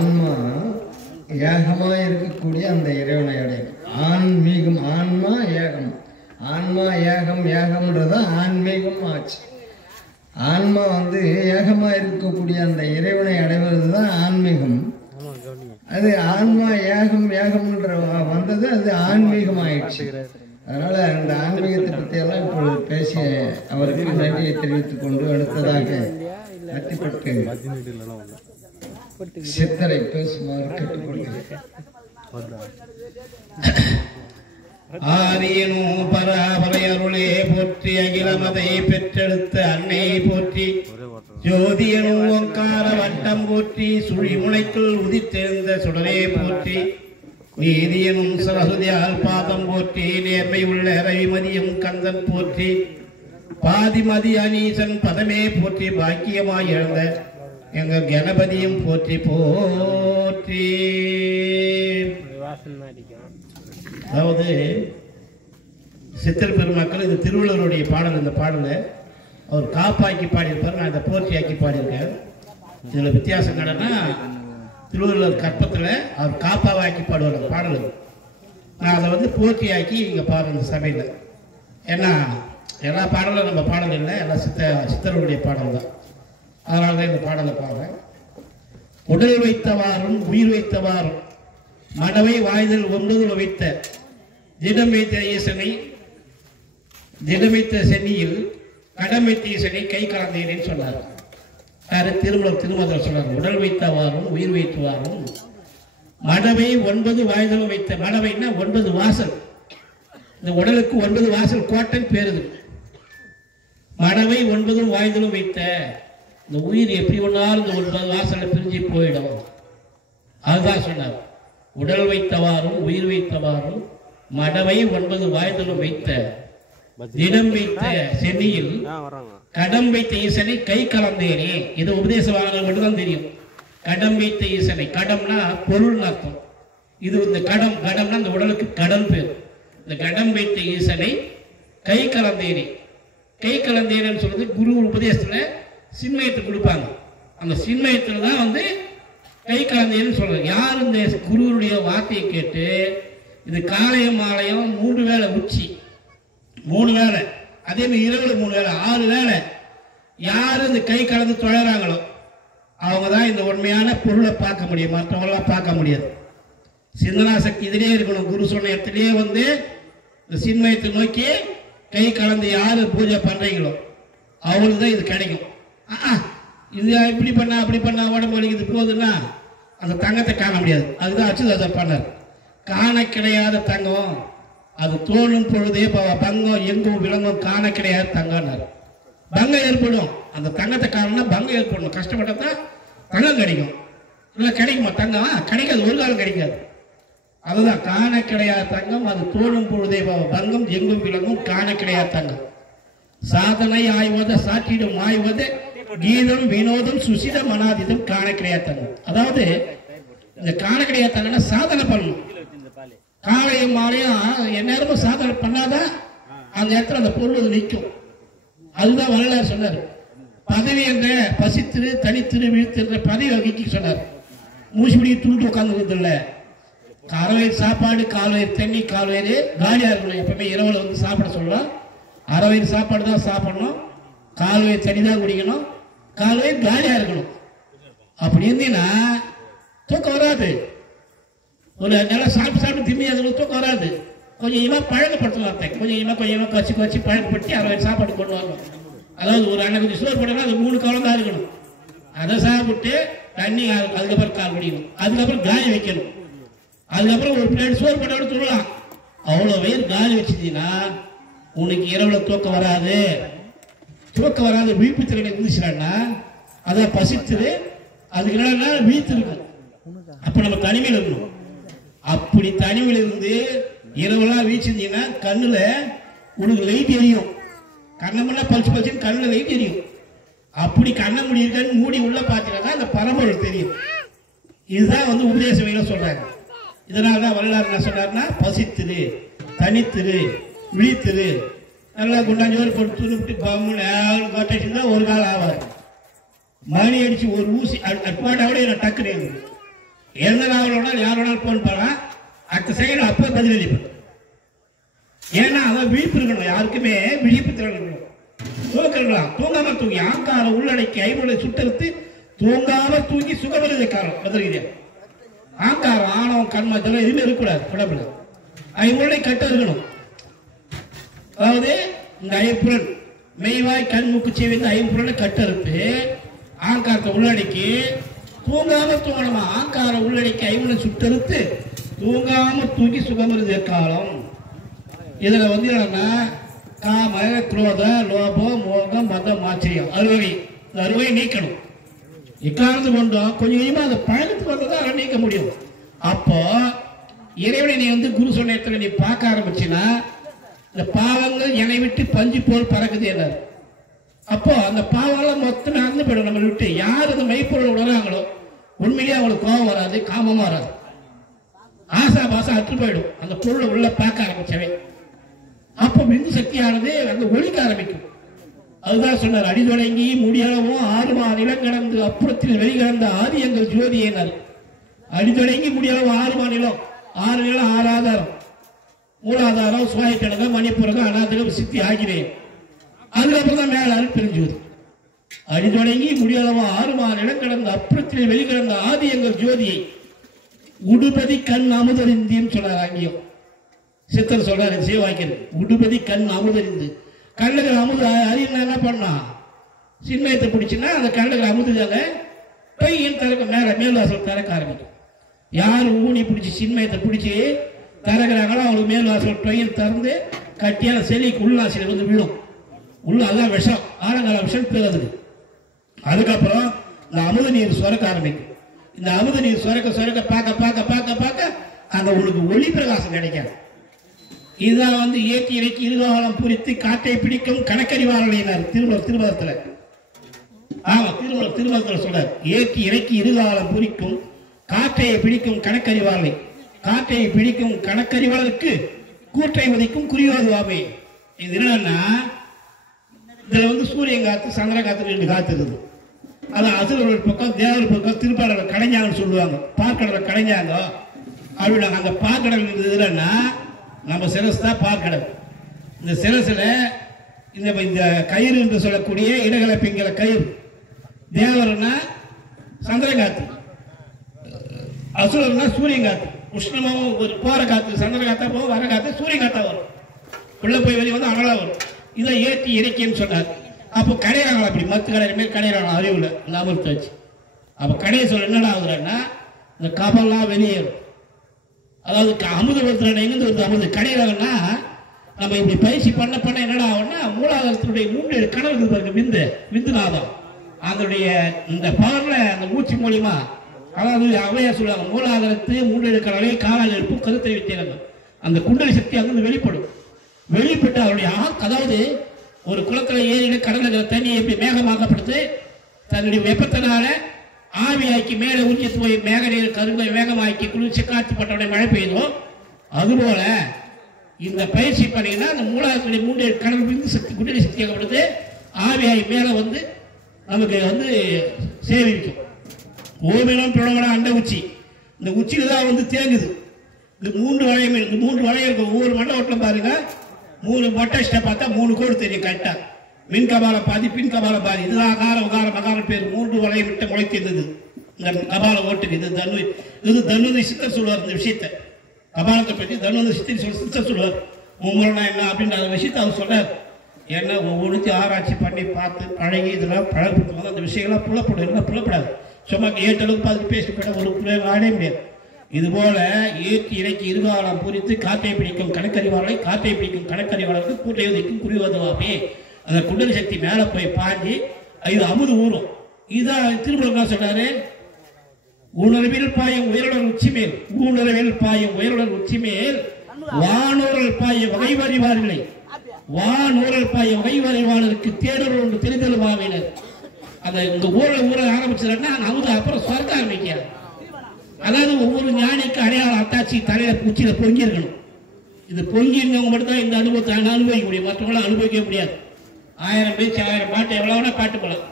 ஆன்மா ஏகமாக இருக்கக்கூடிய அந்த இறைவனை அடையும். ஆன்மீகம், ஆன்மா ஏகம், ஆன்மா ஏகம், ஏகம்ன்றது ஆன்மீகம் ஆச்சு. ஆன்மா ஏகமாக இருக்கக்கூடிய அந்த இறைவனை அடைவது தான் ஆன்மீகம். அது ஆன்மா ஏகம் ஏகம்ன்ற வந்தது, அது ஆன்மீகம் ஆயிடுச்சு. அதனால அந்த ஆன்மீகத்தை பற்றியெல்லாம் இப்பொழுது பேசி அவருக்கு நன்றியை தெரிவித்துக் கொண்டு அடுத்ததாக அத்திப்பட்டு சித்தரை பேசுமாறு கேட்டுக்கொள்கிறேன். ஆரியனோ பராபரையருளே போற்றி, அகிலமதை பெற்றெடுத்த அன்னை போற்றி, ஜோதியனோ ஓங்கார வட்டம் போற்றி, சுழிமுனைக்குள் உதித்தெழுந்த சுடரே போற்றி, நீதியனும் சரசுதியால் பாதம் போற்றி, நேர்மை உள்ள ரவிமதியும் கந்தன் போற்றி, பாதிமதி அனீசன் பதமே போற்றி, பாக்கியமாய் எழுந்த எங்கள் கணபதியும் போற்றி போற்றி. அதாவது சித்தர் பெருமக்கள் இது திருவள்ளுவருடைய பாடல். இந்த பாடலை அவர் காப்பாக்கி பாடியிருப்பார், நான் இதை போற்றியாக்கி பாடியிருக்கேன். இதில் வித்தியாசம் என்னன்னா, திருவள்ளுவர் கற்பத்தில் அவர் காப்பாவாக்கி பாடுவார் அந்த பாடல். நான் அதை போற்றியாக்கி இங்கே பாடுறேன் இந்த சபையில். ஏன்னா எல்லா பாடலும் நம்ம பாடல் இல்லை, எல்லாம் சித்தருடைய பாடல் தான். அதனால தான் இந்த பாடலை பாடுறேன். உடல் வைத்தவாறும் உயிர் வைத்தவாறும் மடவை வாய்தல் ஒன்பது வைத்த தினம் வைத்த ஈசனை, தினம் வைத்த சென்னியில் கடம் வைத்த ஈசனை கை கலந்தேனேன்னு சொன்னார். யாரு? திருமூலர் சொன்னார். உடல் வைத்தவாறும் உயிர் வைத்தவாறும் மடவை 9 வாய்தலும் வைத்த. மடவைன்னா 9 வாசல். இந்த உடலுக்கு 9 வாசல் கோட்டன் பேருது. மடவை 9 வாய்தலும் வைத்த. இந்த உயிர் எப்படி ஒன்றாலும் இந்த 9 வாசலை பிரிஞ்சு போயிடும். அதுதான் சொன்னார். உடல் வைத்தவாறும் உயிர் வைத்தவாறும் மடவை 9 வாய்தலும் வைத்த தினம் வைத்த சென்னியில் கடம் வைத்த ஈசனை கை கலந்தேனே. இது உபதேசவாளர்கள் மட்டும்தான் தெரியும். கடம் வைத்த ஈசனை, கடம்னா பொருள் அர்த்தம். இது இந்த கடம்னா இந்த உடலுக்கு கடன் பேர். இந்த கடம் வைத்த ஈசனை கை கலந்தேனே. கை கலந்தேனேன்னு சொல்றது குரு உபதேசத்துல சின்மயத்தை கொடுப்பாங்க. அந்த சின்மயத்துல தான் கை கலந்தேன்னு சொல்றது. யார் இந்த குருவுடைய வார்த்தையை கேட்டு இது காலையும் மாலையும் 3 வேளை உச்சி 3 வேளை, அதே மாதிரி இரவுல 3 வேளை 6 வேளை யாரு இந்த கை கலந்து தொழறாங்களோ அவங்க தான் இந்த உண்மையான பொருளை பார்க்க முடியும். மற்றவங்களாம் பார்க்க முடியாது. சிந்தனா சக்தி இதிலே இருக்கணும். குரு சொன்ன இடத்துலயே இந்த சின்மயத்தை நோக்கி கை கலந்து யாரு பூஜை பண்றீங்களோ அவங்களுக்கு தான் இது கிடைக்கும். இது இப்படி பண்ணா அப்படி பண்ணா உடம்பு வலிக்குது போகுதுன்னா அந்த தங்கத்தை காண முடியாது. அதுதான் அச்சுதாசர் பண்ணார். காண கிடையாத தங்கம் அது தோணும் பொழுதே பங்கம் எங்கும் விளங்கும், காண கிடையாத தங்கம்னார். பங்கம் ஏற்படும். அந்த தங்கத்தை காணணும்னா பங்கம் ஏற்படணும். கஷ்டப்பட்டா தங்கம் கிடைக்கும். இல்லை கிடைக்குமா தங்கம்? கிடைக்காது, ஒரு காலம் கிடைக்காது. அதுதான் காண கிடையாத தங்கம் அது தோணும் பொழுதே பங்கம் எங்கும் விளங்கும், காண கிடையாத தங்கம். சாதனை ஆய்வத சாற்றிடும் ஆய்வது கீதம் வினோதம் சுசித மனாதிதம் காண கிடையாத. அதாவது இந்த காண கிடையாத சாதனை பண்ணணும். காலையும் மாலையும் எந்நேரமும் சாதனை பண்ணாதான் அந்த இடத்துல அந்த பொருள் நிற்கும். அதுதான் வரலாறு சொன்னார். பதவி என்ற பசித்திரு தனித்திரு விழித்திரு பதவி வகைக்கு சொன்னார். மூசிபடி தூண்டு உட்காந்துக்கிறது இல்லை. காலவயிறு சாப்பாடு, கால்வயிறு தண்ணி, கால்வயிறு காலியாக இருக்கணும். எப்பவுமே இரவுல சாப்பிட சொல்லலாம். அரை வயிறு சாப்பாடு தான் சாப்பிடணும், கால்வயிறு தண்ணி தான் குடிக்கணும், கால்வயிறு காலியாக இருக்கணும். அப்படி இருந்தீங்கன்னா தூக்கம் வராது. ஒரு நல்லா சாப்பிட்டு திரும்பி அதில் தூக்கம் வராது. கொஞ்சமாக பழக்கப்படுத்தலாம். கொஞ்சமாக கச்சி பழக்கப்படுத்தி அரை வயிறு சாப்பாடு கொண்டு வரணும். அதாவது ஒரு அண்ணன் கொஞ்சம் சோறு போட்டோம்னா அது 3 காலம் தான் இருக்கணும். அதை சாப்பிட்டு தண்ணி அதுக்கப்புறம் கால் குடிக்கணும். அதுக்கப்புறம் காலி வைக்கணும். அதுக்கப்புறம் ஒரு பிளேட் சோறு போட்டோட தூங்கலாம். அவ்வளோ வயிறு காலி வச்சுட்டீங்கன்னா உனக்கு இரவுல தூக்கம் வராது. விழிப்பு திறனை இருந்துச்சுன்னா அதான் பசித்துது. அதுக்கு என்னன்னா வீழ்த்து இருக்கும். அப்ப நம்ம தனிமையில் இருக்கணும். அப்படி தனிமையில் இருந்து இரவுலாம் வீழ்ச்சிருந்தீங்கன்னா கண்ணுல உனக்கு லைட் எரியும். கண்ணமெல்லாம் பளிச்சுன்னு கண்ணுல லைட் எரியும். அப்படி கண்ணை மூடி இருக்கன்னு மூடி உள்ள பார்த்தீங்கன்னா அந்த பரம்பொருள் தெரியும். இதுதான் உபதேச வகையில சொல்றாங்க. இதனாலதான் வரலாறு என்ன சொன்னார்னா, பசித்திரு, தனித்திரு, விழித்திரு, நல்லா குண்டாஞ்சோறு போட்டு துணுப்பிட்டு கோட்டை ஒரு காலம் ஆவார். மணி அடிச்சு ஒரு ஊசி போட்டாவிட டக்குனு என்ன ராவலோட யாரோட போன் பண்ணலாம், அடுத்த செகண்ட் அப்போ பதிலளிப்பேன். ஏன்னா அதான் விழிப்பு இருக்கணும், யாருக்குமே விழிப்பு திறன் இருக்கணும். தூக்கலாம், தூங்காம தூங்கி ஆங்கார உள்ளடக்கி ஐம்பொருளை சுட்டறுத்து தூங்காம தூங்கி சுகமருதை காரணம் பதில். ஆங்காரம் ஆணவம் கண்மத்தெல்லாம் எதுவுமே இருக்கக்கூடாது உடம்புல. ஐம்பொருளை கட்ட இருக்கணும். அதாவது இந்த ஐம்பொருள் மெய்வாய் கண் மூக்கு செவி இந்த ஐம்பொருளை கட்டறுத்து ஆங்காரத்தை உள்ளடக்கி தூங்காம தூங்கணுமா. ஆங்காரம் உள்ளடக்கி ஐம்பொருளை சுட்டறுத்து தூங்காம தூங்கி சுகமருதை காலம். இதுல வந்து என்னன்னா காம குரோத லோபம் மோகம் மதம் ஆச்சரியம் அறுவகை, இந்த அறுவகை நீக்கணும். இக்காலத்து கொண்டோம் கொஞ்சம் கொஞ்சமா அந்த பழக்கத்துக்கு வந்ததான் அதை நீக்க முடியும். அப்போ இறைவனை நீ வந்து குரு சொன்ன இடத்துல நீ பார்க்க ஆரம்பிச்சுன்னா இந்த பாவங்கள் என்னை விட்டு பஞ்சு போல் பறக்குது எல்லாரு. அப்போ அந்த பாவங்கள்லாம் மொத்தம் நடந்து போயிடும் நம்மளை விட்டு. யார் அந்த மெய்ப்பொருள் உணராங்களோ உண்மையிலேயே அவங்களுக்கு கோபம் வராது, காமமா வராது, ஆசா பாசா அற்று போயிடும். அந்த பொருளை உள்ள பார்க்க ஆரம்பிச்சவை அப்போ விந்து சக்தியானது அந்த ஒழிக்க ஆரம்பிக்கும். அதுதான் சொன்னார், அடி தொடங்கி முடியளவும் 6 மாநிலம் கடந்து அப்புறத்தில் வெளிக்கிடந்த ஆதி எங்கள் ஜோதியினர். அடி தொடங்கி முடியளவும் 6 மாநிலம், 6 நிலம் 6 ஆதாரம், மூலாதாரம் சுவாயக்கணகம் மணிப்புரகம் அநாதகம் சித்தி ஆகிறேன். அதுக்கப்புறம் தான் மேல அருட்பெருஞ்சோதி. அடி தொடங்கி முடியளவும் 6 மாநிலம் கடந்த அப்புறத்தில் வெளிக்கிடந்த ஆதி எங்கள் ஜோதியை உடுபதி கண் அமுதறிந்தின்னு சொன்னார். அங்கேயும் சித்தர் சொல்றாரு சிவவாக்கியர், உடுபதி கண் அமுதறிந்து. கண்ணுக்கு அமுது அறினா என்ன பண்ணா, சின்மயத்தை பிடிச்சுன்னா அந்த கண்ணுக்கு அமுதுதாங்க பையன் திறக்க மேல்வாசல் திறக்க ஆரம்பிக்கும். யார் ஊனி பிடிச்சி சின்மயத்தை பிடிச்சி திறக்கிறாங்களோ அவங்களுக்கு மேல்வாசல் பையன் திறந்து கட்டியான செலிக்கு உள்நாசில வந்து விழும். உள்ள அதான் விஷம், ஆழங்கால விஷம் பிறகு. அதுக்கப்புறம் இந்த அமுத நீர் சுரக்க ஆரம்பிக்கும். இந்த அமுத நீர் சுரக்க சுரக்க பார்க்க பார்க்க பார்க்க பார்க்க அந்த உங்களுக்கு ஒளி பிரகாசம் கிடைக்காது. இதுதான் வந்து ஏற்றி இறக்கி இருகாலம் குறித்து காட்டை பிடிக்கும் கணக்கறிவாளர் திருமணத்துல. ஆமா, திருமணத்துல சொல்றார், ஏற்றி இறக்கி இருகாலம் குறிக்கும் காற்றையை பிடிக்கும் கணக்கறிவாளை. காற்றையை பிடிக்கும் கணக்கறிவாளருக்கு கூற்றை மதிக்கும் குறிவாதுவாமே. இது என்னன்னா இதுல வந்து சூரியன் காத்து சந்திர காத்து 2 காத்து இருக்குது. அது அசுரர் ஒரு பக்கம் தேவர் பக்கம் திருப்பாடல கடைஞ்சாங்கன்னு சொல்லுவாங்க. பார்க்கடலை கடைஞ்சாங்க அப்படின்னாங்க. அந்த பார்க்கடல் இருந்ததுன்னா நம்ம சிரசு தான் பார்க்கடல். இந்த சிரசுல இந்த கயிறு என்று சொல்லக்கூடிய இடகலை பிங்கல கயிறு. தேவர்னா சந்திரகாத்து, அசுரர்னா சூரியன் காத்து. உஷ்ணமாவும் ஒரு போற காத்து சந்திர காத்தா போகும், வர காத்து சூரியன் காத்தா வரும். உள்ள போய் வெளியே வந்து அனலா வரும். இதை ஏற்றி இறக்கின்னு சொன்னார். அப்போ கடையிறாங்களா, அப்படி மத்து கடை மாரி கடையிறாங்களா அறிவுல லாபத்தை வச்சு. அப்போ கடையை சொல்ல என்னடா ஆகுதுன்னா இந்த கபல்லாம் வெளியேறும். அதாவது அமுதபுரத்தில் எங்கிருந்து வருது அமுது கடையிறாங்கன்னா நம்ம இப்படி பயிற்சி பண்ண பண்ண என்னடா ஆகும்னா மூலாதாரத்தினுடைய 3 கனவு பாருங்க, விந்துநாதம் அதனுடைய இந்த பவர்ல அந்த மூச்சு மூலியமா, அதாவது அவையா சொல்லுவாங்க மூலாதாரத்து 3 கனவை காலால் எழுப்பு கருத்தை வைத்தாங்க. அந்த குண்டலி சக்தி அங்கிருந்து வெளிப்படும். வெளிப்பட்டு அவருடைய அதாவது ஒரு குளத்துல ஏறின கடலுக்கு தண்ணி எப்படி மேகமாக்கப்படுத்து தன்னுடைய வெப்பத்தினால ஆவியாக்கி மேலே உரிச்சு போய் மேக நீர் கரும்பை வேகமாக்கி குளிர்ச்சி காற்று பட்டவுடைய மழை பெய்யும். அதுபோல இந்த பயிற்சி பண்ணீங்கன்னா அந்த மூலாதாரத்துடைய 3 கடல் விந்து சக்தி குண்டலி சக்தியாக்கப்படுது. ஆவியாகி மேலே வந்து நமக்கு வந்து சேவிக்கும். ஓமினம் பிரணவனம் அண்ட உச்சி, இந்த உச்சியில தான் வந்து தேங்குது. இந்த 3 வளையம், இந்த 3 வளையம் இருக்கும். ஒவ்வொரு மண்டபத்திலும் பாருங்க 3 மொட்டை பார்த்தா 3 கோடு தெரியும் கரெக்டா. மின் கபாலம் பாதி பின் கபாலம் பாதி. இதுதான் அகார உகார மகார பேர். 3 வளையம் விட்டு முளைத்திருந்தது இந்த கபால ஓட்டுக்கு. இது தன்வந்தி சித்தர் சொல்லுவார். இந்த விஷயத்தை கபாலத்தை பற்றி தன்வந்தி சித்தர் சொல்லுவார். மும்முரனா என்ன அப்படின்ற விஷயத்தை அவர் சொல்றார். ஏன்னா ஒவ்வொருத்தையும் ஆராய்ச்சி பண்ணி பார்த்து பழகி இதெல்லாம் பழகப்படுத்தும் போது அந்த விஷயங்கள்லாம் புலப்படும். என்ன புலப்படாது, சும்மா ஏற்றளவுக்கு பார்த்து பேசி போயிட ஒரு புள்ளைகள் ஆடே முடியாது. இதுபோல ஏற்றி இறக்கி இருகாலம் குறித்து காற்றை பிடிக்கும் கணக்கறிவாளரை காற்றை பிடிக்கும் கணக்கறிவாளருக்கு கூட்டை உதைக்கும் குறிவதுவாமே. அந்த குண்டலி சக்தி மேலே போய் பாஞ்சி இது அமுது ஊறும். இதுதான் திருமணம் சொல்றாரு, உணர்வில் பாயும் உயருடன் உச்சி மேல், ஊணர்வில் பாயும் உயருடன் உச்சி மேல் வானூரல் பாய வகைவறிவாரில்லை, வானூரல் பாய வகைவறிவாளருக்கு தேடல் ஒன்று தெரிதல் வாவினர். அந்த இந்த ஊர ஆரம்பிச்சதுன்னா அமுது அப்புறம் சொர்க்க ஆரம்பிக்கிறார். அதாவது ஒவ்வொரு ஞானிக்கு அடையாளம் அத்தாச்சி தலையில உச்சியில பொங்கி இருக்கணும். இது பொங்கி இருந்தவங்க மட்டும் தான் இந்த அனுபவத்தை அனுபவிக்க முடியும், மற்றவங்களாம் அனுபவிக்க முடியாது. 1000 பேச்சு 1000 பாட்டு எவ்வளோ பாட்டு போகலாம்.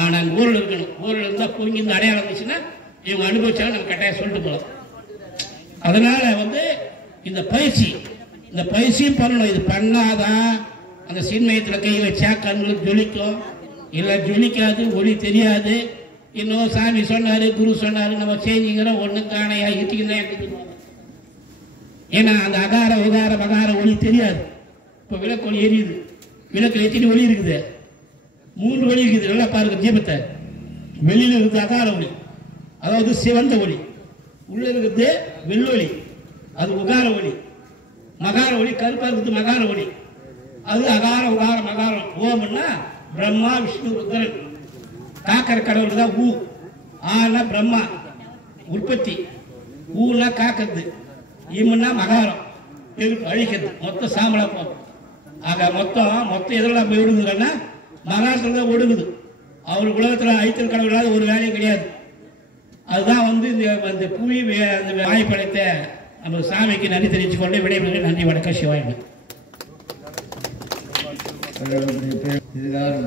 ஆனால் ஊரில் இருக்கணும். ஊரில் இருந்தால் பொங்கி இந்த அடையாளம் இருந்துச்சுன்னா இவங்க அனுபவிச்சாலும் நம்ம கட்டாயம் சொல்லிட்டு போகலாம். அதனால வந்து இந்த பயிற்சியும் பண்ணணும். இது பண்ணாதான் அந்த சீன்மயத்தில் கை வச்சா கண்களுக்கு ஜொலிக்கும், இல்லை ஜொலிக்காது, ஒளி தெரியாது. இன்னும் சாமி சொன்னாரு, குரு சொன்னாரு, நம்ம செஞ்சுங்கிற ஒண்ணு காணையா இட்டிக்கு. ஏன்னா அந்த அகார உகார மகார ஒளி தெரியாது. இப்போ விளக்கு ஒளி எரியுது, விளக்கு எத்தனை ஒளி இருக்குது? 3 ஒளி இருக்குது. நல்லா பாருங்க தீபத்தை. வெளியில இருக்குது அகார ஒளி, அதாவது சிவந்த ஒளி. உள்ள இருக்குது வெள்ளொளி, அது உகார ஒளி. மகார ஒளி கருப்பா இருக்குது மகார ஒளி, அது அகார உகார மகாரம். ஓம்னா பிரம்மா விஷ்ணு ருத்ரன். காக்கிற கடவுள் தான் ஊ. ஆனா பிரம்மா உற்பத்தி, ஊனா காக்கிறது, இம்னா மகாரம் அழிக்கிறது, மொத்தம் சாம்பலா போகும். ஆக மொத்தம் எதெல்லாம் போய் விடுங்குதுன்னா மகாரத்தில் தான் ஒடுங்குது. அவர் உலகத்தில் ஐத்தல் கடவுள் இல்லாத ஒரு வேலையும் கிடையாது. அதுதான் வந்து இந்த புவி அந்த வாய்ப்படைத்த நம்ம சாமிக்கு நன்றி தெரிவித்து கொண்டு விடைபெறுகிறேன். நன்றி, வணக்கம், சிவாயன். இதுதான்